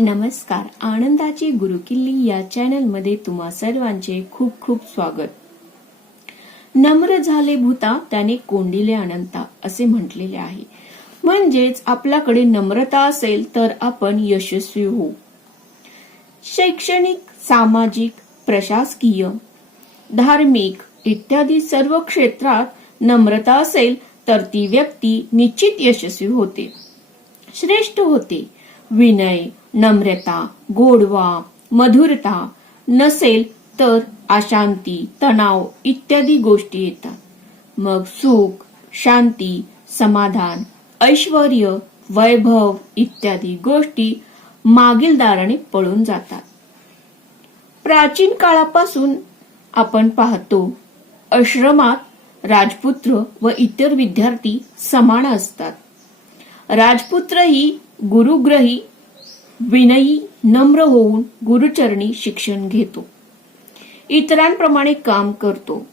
नमस्कार. आनंदाची गुरुकिल्ली या चॅनल मध्ये तुम्हा सर्वांचे खूप खूप स्वागत. नम्र झाले भूता त्याने कोंडिले अनंता असे म्हटलेले आहे. म्हणजेच आपल्याकडे नम्रता असेल तर आपण यशस्वी होऊ. शैक्षणिक, सामाजिक, प्रशासकीय, धार्मिक इत्यादी सर्व क्षेत्रात नम्रता असेल तर ती व्यक्ती निश्चित यशस्वी होते, श्रेष्ठ होते. विनय, नम्रता, गोडवा, मधुरता नसेल तर अशांती, तणाव इत्यादी गोष्टी येतात. मग सुख, शांती, समाधान, ऐश्वर्य, वैभव इत्यादी गोष्टी मागील दाराने पळून जातात. प्राचीन काळापासून आपण पाहतो आश्रमात राजपुत्र व इतर विद्यार्थी समान असतात. राजपुत्र ही गुरुग्रही, विनयी, नम्र होऊन गुरुचरणी शिक्षण घेतो, इतरांप्रमाणे काम करतो.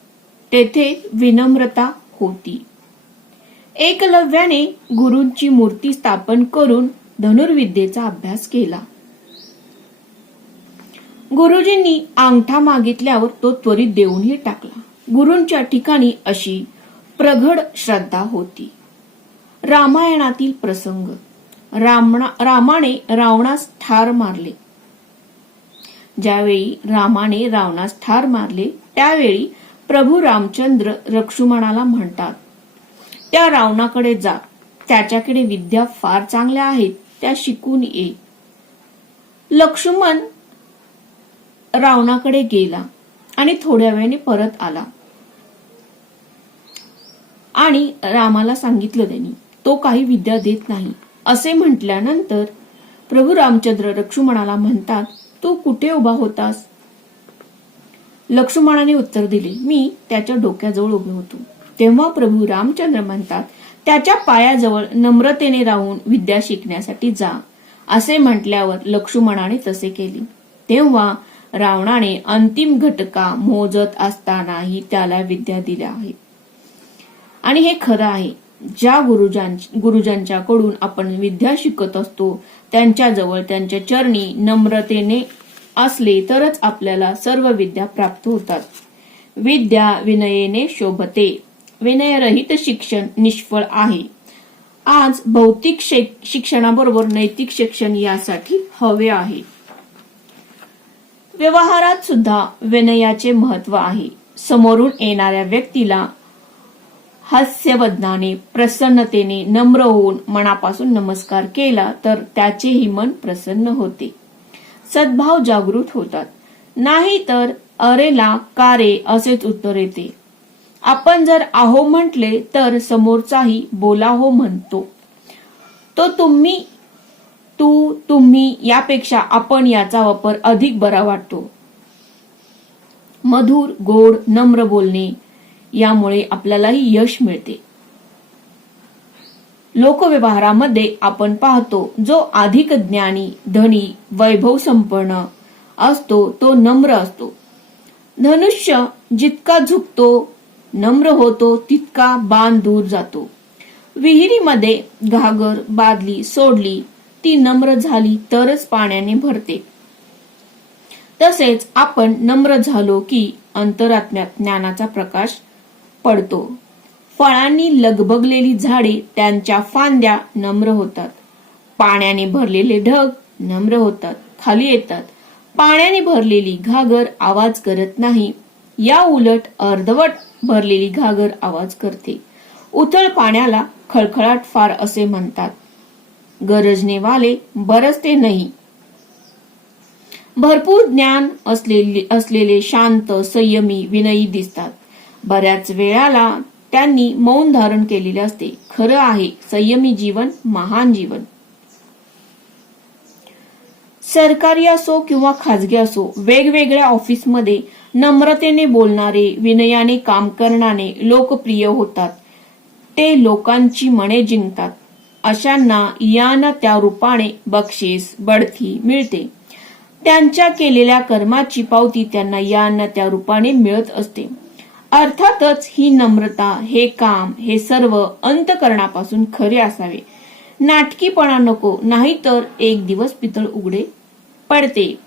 तेथे विनम्रता होती. एकलव्याने गुरूंची मूर्ती स्थापन करून धनुर्विद्येचा अभ्यास केला. गुरुजींनी अंगठा मागितल्यावर तो त्वरित देऊनही टाकला. गुरूंच्या ठिकाणी अशी प्रगढ श्रद्धा होती. रामायणातील प्रसंग. रामाने रावणास ठार मारले. ज्यावेळी रामाने रावणास ठार मारले त्यावेळी प्रभू रामचंद्र लक्ष्मणाला म्हणतात, त्या रावणाकडे जा, त्याच्याकडे विद्या फार चांगल्या आहेत, त्या शिकून ये. लक्ष्मण रावणाकडे गेला आणि थोड्या वेळाने परत आला आणि रामाला सांगितलं त्यांनी, तो काही विद्या देत नाही असे म्हटल्यानंतर प्रभू रामचंद्र लक्ष्मणाला म्हणतात, तू कुठे उभा होतास? लक्ष्मणाने उत्तर दिले, मी त्याच्या डोक्याजवळ उभे होतो. तेव्हा प्रभू रामचंद्र म्हणतात, त्याच्या पायाजवळ नम्रतेने राहून विद्या शिकण्यासाठी जा. असे म्हटल्यावर लक्ष्मणाने तसे केले. तेव्हा रावणाने अंतिम घटका मोजत असतानाही त्याला विद्या दिल्या आहेत. आणि हे खरं आहे. ज्या गुरुजांच्याकडून आपण विद्या शिकत असतो त्यांच्याजवळ, त्यांच्या चरणी नम्रतेने असले तरच आपल्याला सर्व विद्या प्राप्त होतात. विद्या विनयेने शोभते. विनयरहित शिक्षण निष्फळ आहे. आज भौतिक शिक्षणाबरोबर नैतिक शिक्षण यासाठी हवे आहे. व्यवहारात सुद्धा विनयाचे महत्व आहे. समोरून येणाऱ्या व्यक्तीला हास्यवदनाने, प्रसन्नतेने नम्र होऊन मनापासून नमस्कार केला तर त्याचेही मन प्रसन्न होते, सद्भाव जागृत होतात. नाही तर अरेला का रे असेच उत्तर येते. आपण जर आहो म्हटले तर समोरचाही बोला हो म्हणतो. तो तुम्ही, तू, तुम्ही यापेक्षा आपण याचा वापर अधिक बरा वाटतो. मधुर, गोड, नम्र बोलणे यामुळे आपल्यालाही यश मिळते. लोकव्यवहारामध्ये आपण पाहतो जो अधिक ज्ञानी, धनी, वैभव संपन्न असतो तो नम्र असतो. धनुष्य जितका झुकतो, नम्र होतो तितका बाण दूर जातो. विहिरीमध्ये घागर, बादली सोडली, ती नम्र झाली तरच पाण्याने भरते. तसेच आपण नम्र झालो की अंतरात्म्यात ज्ञानाचा प्रकाश पडतो. फळांनी लगबगलेली झाडे त्यांच्या फांद्या नम्र होतात. पाण्याने भरलेले ढग नम्र होतात, खाली येतात. पाण्याने भरलेली घागर आवाज करत नाही. या उलट अर्धवट भरलेली घागर आवाज करते. उथळ पाण्याला खळखळाट फार असे म्हणतात. गरजने वाले बरसते नाही. भरपूर ज्ञान असलेले शांत, संयमी, विनयी दिसतात. बऱ्याच वेळाला त्यांनी मौन धारण केलेले असते. खरं आहे, संयमी जीवन महान जीवन. सरकारी असो किंवा खाजगी असो, वेगवेगळ्या ऑफिसमध्ये नम्रतेने बोलणारे, विनयाने काम करणारे लोकप्रिय होतात. ते लोकांची मने जिंकतात. अशांना या ना त्या रूपाने बक्षीस, बढती मिळते. त्यांच्या केलेल्या कर्माची पावती त्यांना या ना त्या रूपाने मिळत असते. अर्थातच ही नम्रता, हे काम, हे सर्व अंतःकरणापासून खरे असावे. नाटकीपणा नको, नाहीतर एक दिवस पितळ उघडे पडते.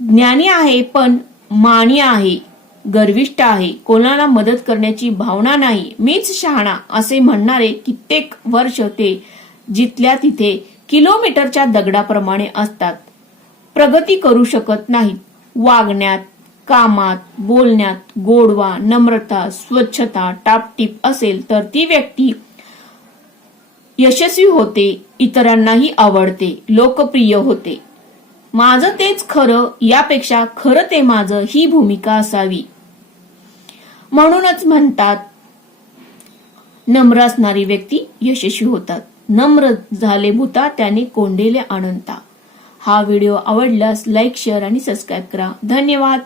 ज्ञानी आहे पण मानी आहे, गर्विष्ठ आहे, कोणाला मदत करण्याची भावना नाही, मीच शहाणा असे म्हणणारे कित्येक वर्ष ते जिथल्या तिथे किलोमीटरच्या दगडाप्रमाणे असतात. प्रगती करू शकत नाहीत. वागण्यात, कामात, बोलण्यात गोडवा, नम्रता, स्वच्छता, टापटीप असेल तर ती व्यक्ती यशस्वी होते, इतरांनाही आवडते, लोकप्रिय होते. माझं तेच खरं, यापेक्षा खरं ते माझं ही भूमिका असावी. म्हणूनच म्हणतात नम्र असणारी व्यक्ती यशस्वी होतात. नम्र झाले भूता त्याने कोंडेले अनंता. हा व्हिडिओ आवडल्यास लाईक, शेअर आणि सबस्क्राईब करा. धन्यवाद.